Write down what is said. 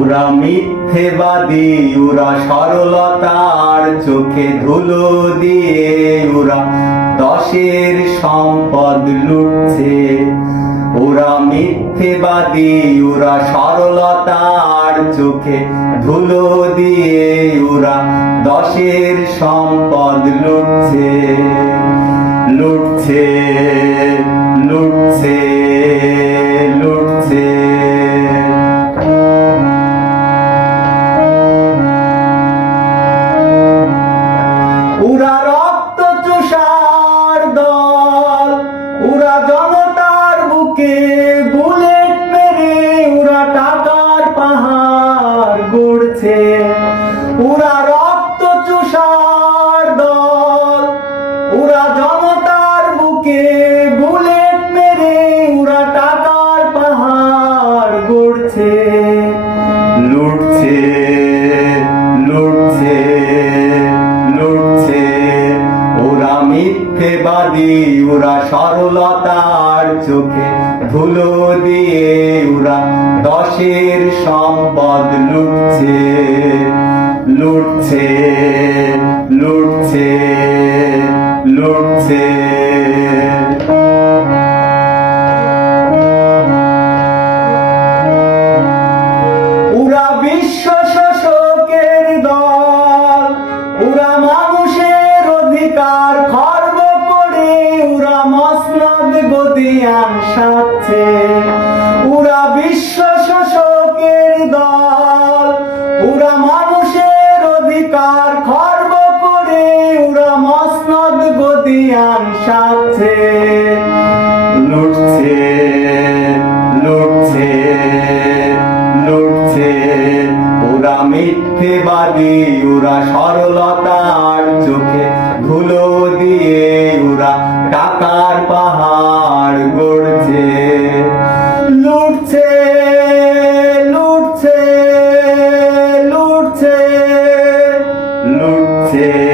ওরা মিথ্যেবাদী ওরা সরলতার চোখে ধুলো দিয়ে, ওরা দশের সম্পদ লুটছে। ওরা মিথ্যেবাদী ওরা সরলতার চোখে ধুলো দিয়ে, ওরা দশের সম্পদ লুটছে। বুকে বুলেট মেরে উরা টাকার পাহাড় গড়ছে। উরা রক্ত চুষার দল উরা জনতার বুকে বুলেট মেরে উরা টাকার পাহাড় গড়ছে। লুটছে লুটছে লুটছে, ওরা মিথ্যেবাদী ওরা সরলতার চোখে ধুলো দিয়ে উরা দশের সম্পদ লুটছে লুটছে লুটছে লুটছে। মসনদ সাথে উরা বিশ্ব শোষকের দল উরা মানুষের অধিকার খর্ব করে উরা মসনদ গদিয়ান সাথে লুটছে লুটছে লুটছে ওরা মিথ্যেবাদী ওরা ধুলো c'est